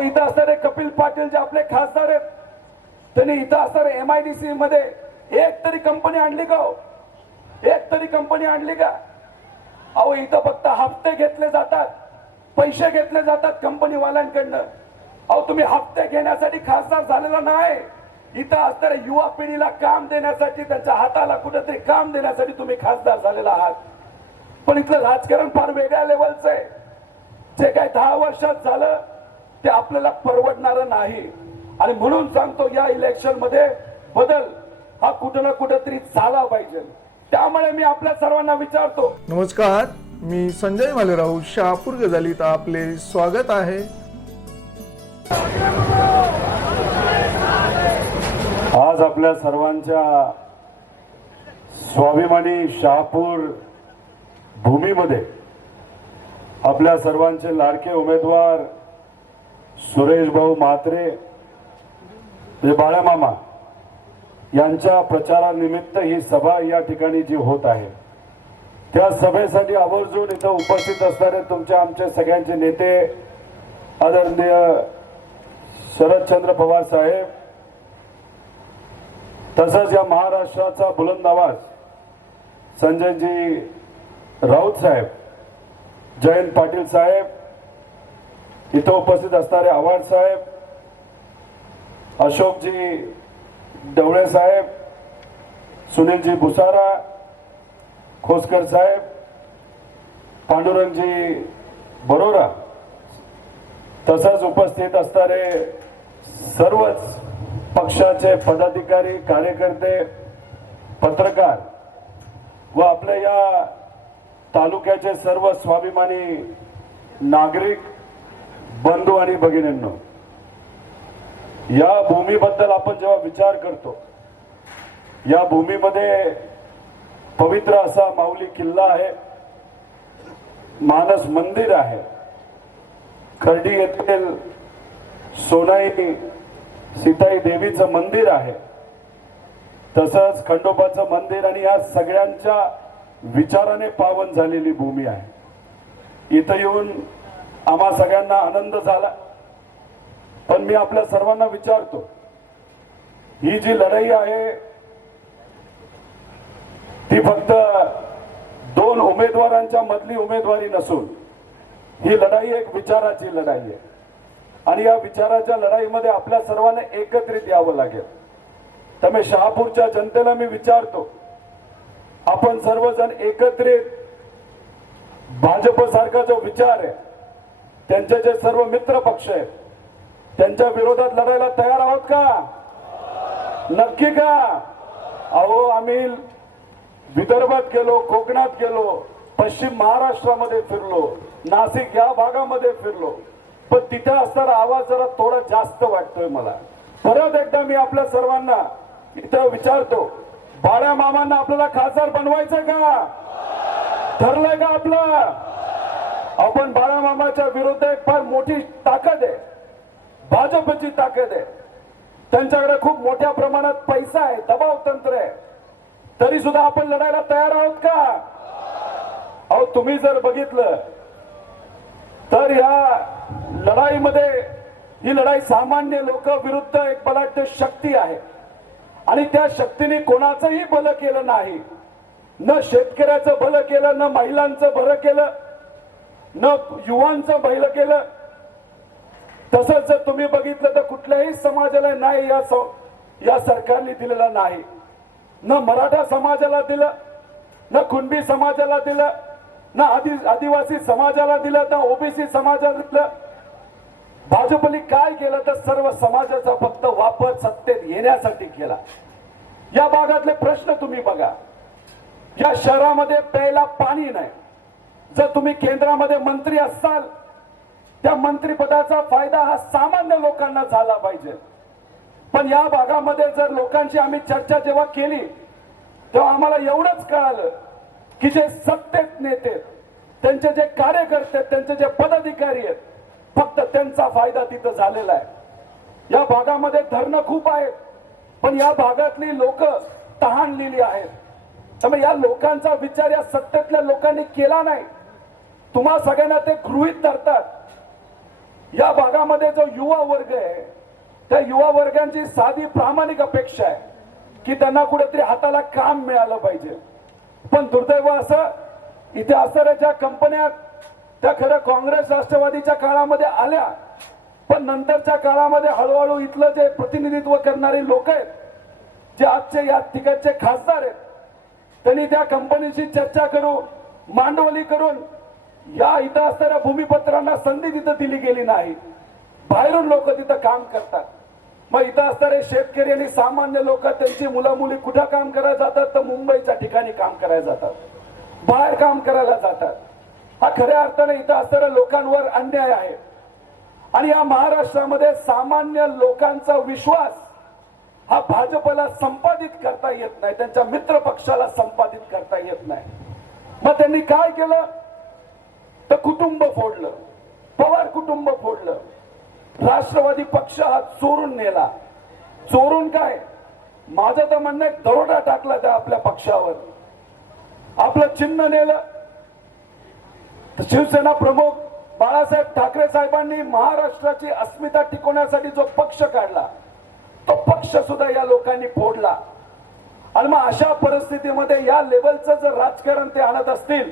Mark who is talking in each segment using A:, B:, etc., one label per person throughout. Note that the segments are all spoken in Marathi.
A: अहो इथं असणारे कपिल पाटील जे आपले खासदार आहेत त्यांनी इथं असणारे एम आय डी सी मध्ये एक तरी कंपनी आणली का हो? एक तरी कंपनी आणली का? अहो इथं फक्त हप्ते घेतले जातात पैसे घेतले जातात कंपनीवाल्यांकडनं. अहो तुम्ही हप्ते घेण्यासाठी खासदार झालेला नाही. इथं असणाऱ्या युवा पिढीला काम देण्यासाठी त्यांच्या हाताला कुठेतरी काम देण्यासाठी तुम्ही खासदार झालेला आहात. पण इथलं राजकारण फार वेगळ्या लेवलचं आहे. जे काय दहा वर्षात झालं ते आपल्याला परवडणार नाही. आणि म्हणून सांगतो या इलेक्शनमध्ये बदल हा कुठं ना कुठेतरी झाला पाहिजे. त्यामुळे मी आपल्या सर्वांना विचारतो.
B: नमस्कार मी संजय मालेराव शहापूर गजालीत आपले स्वागत आहे.
C: आज आपल्या सर्वांच्या स्वाभिमानी शहापूर भूमीमध्ये आपल्या सर्वांचे लाडके उमेदवार सुरेश भाऊ म्हात्रे म्हणजे बाळ्यामामा यांच्या प्रचारानिमित्त ही सभा या ठिकाणी जी होत आहे त्या सभेसाठी आवर्जून इथं उपस्थित असणारे तुमच्या आमचे सगळ्यांचे नेते आदरणीय शरदचंद्र पवार साहेब तसंच या महाराष्ट्राचा बुलंद आवाज संजयजी राऊत साहेब जयंत पाटील साहेब इथं उपस्थित असणारे आव्हाड साहेब अशोकजी डवळे साहेब सुनीलजी भुसारा खोसकर साहेब पांडुरंगजी बरोरा तसंच उपस्थित असणारे सर्वच पक्षाचे पदाधिकारी कार्यकर्ते पत्रकार व आपल्या या तालुक्याचे सर्व स्वाभिमानी नागरिक बंधू आणि भगिनींनो या भूमीबद्दल आपण जेव्हा विचार करतो या भूमीमध्ये पवित्र असा माऊली किल्ला आहे मानस मंदिर आहे खर्डी येथील सोनाई सीताई देवीचं मंदिर आहे तसंच खंडोबाचं मंदिर आणि या सगळ्यांच्या विचाराने पावन झालेली भूमी आहे. इथं येऊन आम्हा सगळ्यांना आनंद झाला. पण मी आपल्या सर्वांना विचारतो ही जी लढाई आहे ती फक्त दोन उमेदवारांच्या मधली उमेदवारी नसून ही लढाई एक विचाराची लढाई आहे. आणि या विचाराच्या लढाईमध्ये आपल्या सर्वांना एकत्रित यावं लागेल. त्यामुळे शहापूरच्या जनतेला मी विचारतो आपण सर्वजण एकत्रित भाजप सारखा जो विचार आहे त्यांचे जे सर्व मित्र पक्ष आहेत त्यांच्या विरोधात लढायला तयार आहोत का? नक्की का? अहो आम्ही विदर्भात गेलो कोकणात गेलो पश्चिम महाराष्ट्रामध्ये फिरलो नाशिक या भागामध्ये फिरलो. पण तिथे असणारा आवाज जरा थोडा जास्त वाटतोय मला. परत एकदा मी आपल्या सर्वांना इथं विचारतो बाळ्या मामांना आपल्याला खासदार बनवायचं का? ठरलंय का आपलं? आपण बाळामामाच्या विरुद्ध एक फार मोठी ताकद आहे. भाजपची ताकद आहे. त्यांच्याकडे खूप मोठ्या प्रमाणात पैसा आहे दबाव तंत्र आहे. तरी सुद्धा आपण लढायला तयार आहोत का? अहो तुम्ही जर बघितलं तर या लढाईमध्ये ही लढाई सामान्य लोक विरुद्ध एक बलाढ्य शक्ती आहे. आणि त्या शक्तीने कोणाचंही भलं केलं नाही. न शेतकऱ्याचं भलं केलं न महिलांचं भलं केलं. न युवांचं भलं केलं. तसंच जर तुम्ही बघितलं तर कुठल्याही समाजाला नाही या स- या सरकारने दिलेला नाही. न मराठा समाजाला दिलं न कुणबी समाजाला दिलं न आदि आदिवासी समाजाला दिलं ना ओबीसी समाजाला दिलं. भाजपने काय केलं तर सर्व समाजाचा फक्त वापर सत्तेत येण्यासाठी केला. या भागातले प्रश्न तुम्ही बघा. या शहरामध्ये प्यायला पाणी नाही. जर तुम्ही केंद्रामध्ये मंत्री असाल त्या मंत्रिपदाचा फायदा हा सामान्य लोकांना झाला पाहिजे. पण या भागामध्ये जर लोकांची आम्ही चर्चा जेव्हा केली तेव्हा आम्हाला एवढंच कळालं की जे सत्तेत नेते त्यांचे जे कार्यकर्ते आहेत, त्यांचे जे पदाधिकारी आहेत फक्त त्यांचा फायदा तिथं झालेला आहे. या भागामध्ये धरणं खूप आहेत पण या भागातली लोक तहानलेली आहेत. त्यामुळे या लोकांचा विचार या सत्तेतल्या लोकांनी केला नाही. तुम्हा सगळ्यांना ते गृहित धरतात. या भागामध्ये जो युवा वर्ग आहे त्या युवा वर्गांची साधी प्रामाणिक अपेक्षा आहे की त्यांना कुठेतरी हाताला काम मिळालं पाहिजे. पण दुर्दैव असं इथे असणाऱ्या ज्या कंपन्या त्या खरं काँग्रेस राष्ट्रवादीच्या काळामध्ये आल्या पण नंतरच्या काळामध्ये हळूहळू इथलं जे प्रतिनिधित्व करणारे लोक आहेत जे आजचे या तिकडचे खासदार आहेत त्यांनी त्या कंपनीशी चर्चा करून मांडवली करून या इथं असणाऱ्या भूमिपत्रांना संधी तिथं दिली गेली नाही. बाहेरून लोक तिथं काम करतात. मग इथं असणारे शेतकरी आणि सामान्य लोक त्यांची मुला मुली कुठं काम करायला जातात? तर मुंबईच्या ठिकाणी काम करायला जातात. बाहेर काम करायला जातात. हा खऱ्या अर्थाने इथं असणाऱ्या लोकांवर अन्याय आहे. आणि या महाराष्ट्रामध्ये सामान्य लोकांचा विश्वास हा भाजपला संपादित करता येत नाही. त्यांच्या मित्र पक्षाला संपादित करता येत नाही. मग त्यांनी काय केलं? तर कुटुंब फोडलं. पवार कुटुंब फोडलं. राष्ट्रवादी पक्ष हा चोरून नेला. चोरून काय? माझं तर म्हणणं एक दरोडा टाकला त्या आपल्या पक्षावर. आपलं चिन्ह नेलं. शिवसेना प्रमुख बाळासाहेब ठाकरे साहेबांनी महाराष्ट्राची अस्मिता टिकवण्यासाठी जो पक्ष काढला तो पक्ष सुद्धा या लोकांनी फोडला. आणि मग अशा परिस्थितीमध्ये या लेवलचं जर राजकारण ते आणत असतील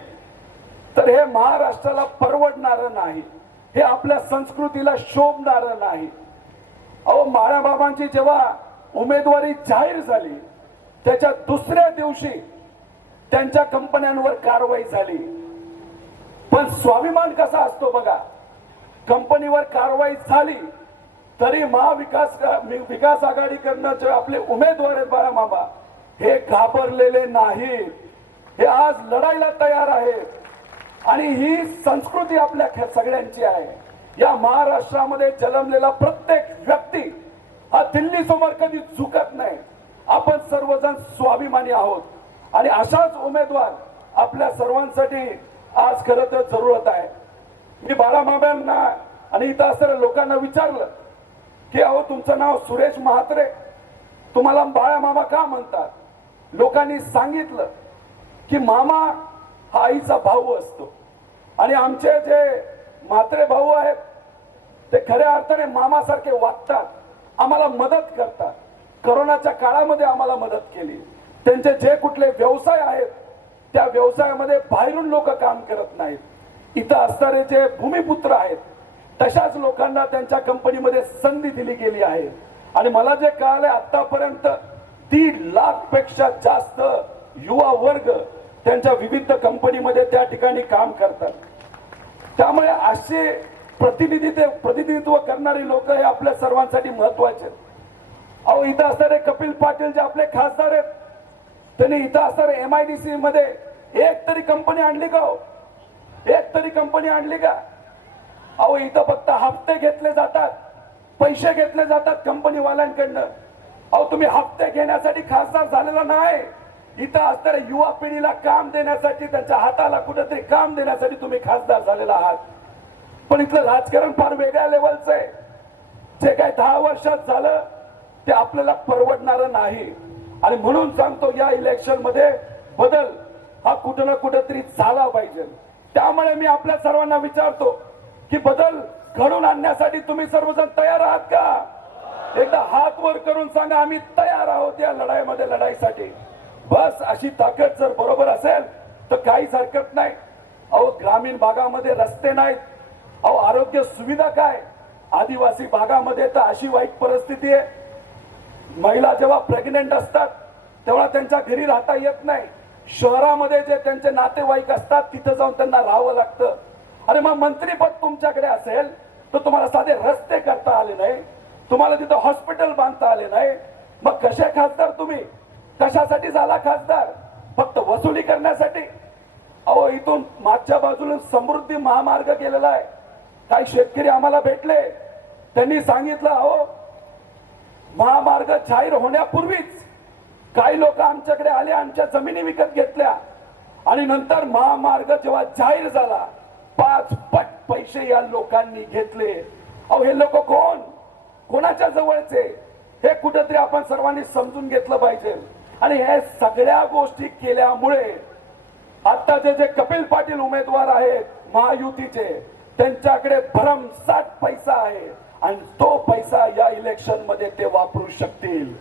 C: तर हे महाराष्ट्राला परवडणार नाही. हे आपल्या संस्कृतीला शोभणार नाही. अहो माळाबाबांची जेव्हा उमेदवारी जाहीर झाली त्याच्या दुसऱ्या दिवशी त्यांच्या कंपन्यांवर कारवाई झाली. पण स्वाभिमान कसा असतो बघा? कंपनीवर कारवाई झाली तरी महाविकास विकास आघाडीकडनं जे आपले उमेदवार आहेत बाळामामा हे घाबरलेले नाहीत. हे आज लढायला तयार आहेत. आणि ही संस्कृती आपल्या सगळ्यांची आहे. या महाराष्ट्रामध्ये जन्मलेला प्रत्येक व्यक्ती हा दिल्ली समोर कधी झुकत नाही. आपण सर्वजण स्वाभिमानी आहोत. आणि अशाच उमेदवार आपल्या सर्वांसाठी आज खरं तर जरूरत आहे. मी बाळामाब्यांना आणि इथं असणाऱ्या लोकांना विचारलं की अहो तुमचं नाव सुरेश महात्रे. तुम्हाला बाळामामा का म्हणतात? लोकांनी सांगितलं की मामा हा आईचा भाऊ असतो. आणि आमचे जे मात्रे भाऊ आहेत ते खऱ्या अर्थाने मामासारखे वागतात. आम्हाला मदत करतात. करोनाच्या काळामध्ये आम्हाला मदत केली. त्यांचे जे कुठले व्यवसाय आहेत त्या व्यवसायामध्ये बाहेरून लोक काम करत नाहीत. इथं असणारे जे भूमिपुत्र आहेत तशाच लोकांना त्यांच्या कंपनीमध्ये संधी दिली गेली आहे. आणि मला जे कळालंय आतापर्यंत दीड लाखपेक्षा जास्त युवा वर्ग त्यांच्या विविध कंपनीमध्ये त्या ठिकाणी काम करतात. त्यामुळे असे प्रतिनिधित्व प्रतिनिधित्व करणारी लोक हे आपल्या सर्वांसाठी महत्त्वाचे आहेत. अहो इथं असणारे कपिल पाटील जे आपले खासदार आहेत त्यांनी इथं असणारे एम आय डी सी मध्ये एक तरी कंपनी आणली का हो? एक तरी कंपनी आणली का? अहो इथं फक्त हप्ते घेतले जातात पैसे घेतले जातात कंपनीवाल्यांकडनं. अहो तुम्ही हप्ते घेण्यासाठी खासदार झालेला नाही. इथं असणाऱ्या युवा पिढीला काम देण्यासाठी त्यांच्या हाताला कुठेतरी काम देण्यासाठी तुम्ही खासदार झालेला आहात. पण इथलं राजकारण फार वेगळ्या लेवलचं आहे. जे काय दहा वर्षात झालं ते आपल्याला परवडणार नाही. आणि म्हणून सांगतो या इलेक्शनमध्ये बदल हा कुठं ना कुठेतरी झाला पाहिजे. त्यामुळे मी आपल्या सर्वांना विचारतो की बदल घडून आणण्यासाठी तुम्ही सर्वजण तयार आहात का? एकदा हात वर करून सांगा आम्ही तयार आहोत या लढाईमध्ये लढाईसाठी. बस अशी ताकद जर बरोबर असेल तर काहीच हरकत नाही. अहो ग्रामीण भागामध्ये रस्ते नाहीत. अहो आरोग्य सुविधा काय? आदिवासी भागामध्ये तर अशी वाईट परिस्थिती आहे. महिला जेव्हा प्रेग्नेंट असतात तेव्हा त्यांच्या घरी राहता येत नाही. शहरामध्ये जे त्यांचे नातेवाईक असतात तिथं जाऊन त्यांना राहावं लागतं. अरे मग मंत्रीपद तुमच्याकडे असेल तर तुम्हाला साधे रस्ते करता आले नाही. तुम्हाला तिथं हॉस्पिटल बांधता आले नाही. मग कसे खासदार तुम्ही? कशासाठी झाला खासदार? फक्त वसुली करण्यासाठी? अहो इथून मागच्या बाजूला समृद्धी महामार्ग केलेला आहे. काही शेतकरी आम्हाला भेटले. त्यांनी सांगितलं अहो महामार्ग जाहीर होण्यापूर्वीच काही लोक आमच्याकडे आले आमच्या जमिनी विकत घेतल्या. आणि नंतर महामार्ग जेव्हा जाहीर झाला पाच पट पैसे या लोकांनी घेतले. अहो हे लोक कोण? कोणाच्या जवळचे? हे कुठंतरी आपण सर्वांनी समजून घेतलं पाहिजे. आणि हे सगळ्या गोष्टी केल्यामुळे आताचे जे कपिल पाटील उमेदवार आहेत महायुतीचे त्यांच्याकडे भरमसाठ पैसा आहे आणि तो पैसा या इलेक्शनमध्ये ते वापरू शकतील.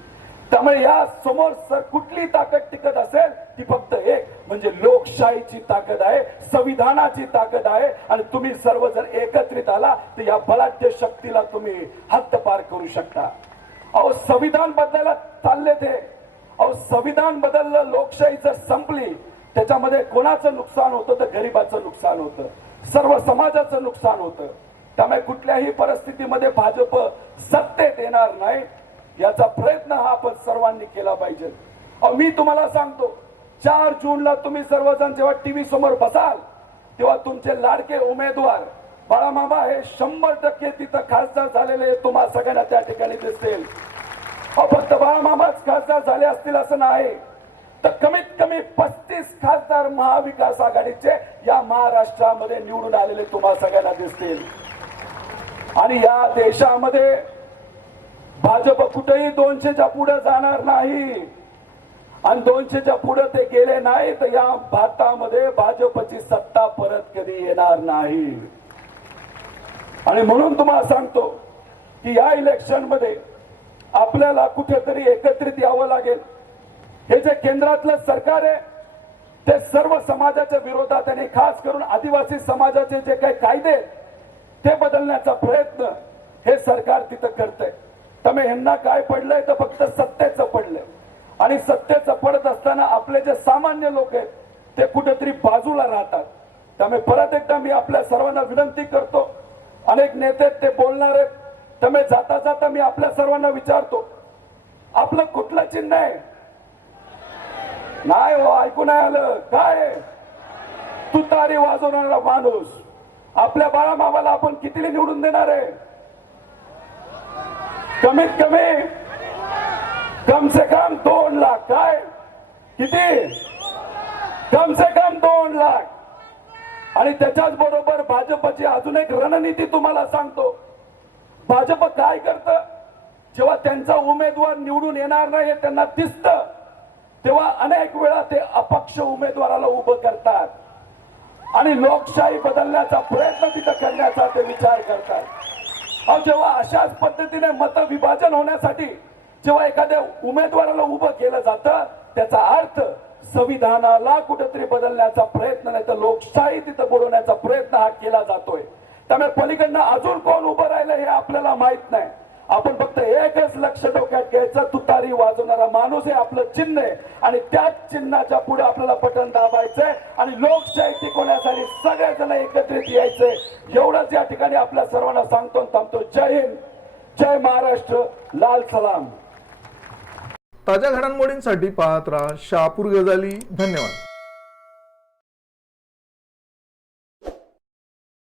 C: त्यामुळे या समोर सर कुठली ताकद टिकत असेल ती फक्त एक म्हणजे लोकशाहीची ताकद आहे संविधानाची ताकद आहे आणि तुम्ही सर्व जर एकत्रित आला तर या बलाढ्य शक्तीला तुम्ही हद्दपार करू शकता. अहो संविधान बदलायला चालले ते अहो संविधान बदललं लोकशाही जर संपली. त्याच्यामध्ये कोणाचं नुकसान होतं तर गरिबाचं नुकसान होतं. सर्व समाजाचं नुकसान होतं. त्यामुळे कुठल्याही परिस्थितीमध्ये भाजप सत्तेत येणार नाही. याचा प्रयत्न हा आपण सर्वांनी केला पाहिजे. अहो मी तुम्हाला सांगतो चार जूनला तुम्ही सर्वजण जेव्हा टीव्ही समोर बसाल तेव्हा तुमचे लाडके उमेदवार बाळामामा हे शंभर टक्के तिथं खासदार झालेले तुम्हाला सगळ्यांना त्या ठिकाणी दिसतील. फक्त बाळमामाच खासदार झाले असतील असं नाही. तर कमीत कमी पस्तीस खासदार महाविकास आघाडीचे या महाराष्ट्रामध्ये निवडून आलेले तुम्हाला सगळ्यांना दिसतील. आणि या देशामध्ये भाजप कुठेही दोनशेच्या पुढे जाणार नाही. आणि दोनशेच्या पुढे ते गेले नाही तर या भारतामध्ये भाजपची सत्ता परत कधी येणार नाही. आणि म्हणून तुम्हाला सांगतो की या इलेक्शनमध्ये आपल्याला कुठेतरी एकत्रित यावं लागेल. हे जे केंद्रातलं सरकार आहे ते सर्व समाजाच्या विरोधात आणि खास करून आदिवासी समाजाचे जे काही कायदे ते बदलण्याचा प्रयत्न हे सरकार तिथं करतंय. त्यामुळे ह्यांना काय पडलंय तर फक्त सत्तेचं पडलंय. आणि सत्तेचं पडत असताना आपले जे सामान्य लोक आहेत ते कुठेतरी बाजूला राहतात. त्यामुळे परत एकदा मी आपल्या सर्वांना विनंती करतो अनेक नेते ते बोलणार आहेत त्यामुळे जाता जाता मी आपल्या सर्वांना विचारतो आपलं कुठलं चिन्ह आहे? नाही हो ऐकू नाही आलं. काय तू तारी वाजवणारा माणूस. आपल्या बाळामामाला आपण कितीला निवडून देणार आहे? कमीत कमी कम से कम दोन लाख. काय? किती? कम से कम दोन लाख. आणि त्याच्याच बरोबर भाजपची अजून एक रणनीती तुम्हाला सांगतो. भाजप काय करत? जेव्हा त्यांचा उमेदवार निवडून येणार नाही हे त्यांना दिसतं. तेव्हा अनेक वेळा ते अपक्ष उमेदवाराला उभं करतात. आणि लोकशाही बदलण्याचा प्रयत्न तिथं करण्याचा ते विचार करतात. अहो जेव्हा अशाच पद्धतीने मतविभाजन होण्यासाठी जेव्हा एखाद्या उमेदवाराला उभं केलं जातं त्याचा अर्थ संविधानाला कुठेतरी बदलण्याचा प्रयत्न नाही तर लोकशाही तिथं बुडवण्याचा प्रयत्न हा केला जातोय. त्यामुळे पलीकडनं अजून कोण उभं राहिलं हे आपल्याला माहीत नाही. आपण फक्त एकच लक्ष डोक्यात घ्यायचं तुतारी वाजवणारा माणूस हे आपलं चिन्ह आहे. आणि त्याच चिन्हाच्या पुढे आपल्याला पटन दाबायचंय आणि लोकशाही टिकवण्यासाठी सगळेजण एकत्रित यायचंय. एवढंच या ठिकाणी आपल्या सर्वांना सांगतो आणि थांबतो. जय हिंद जय महाराष्ट्र लाल सलाम.
B: ताज्या घडामोडींसाठी पाहत राहा शहापूर गजाली. धन्यवाद.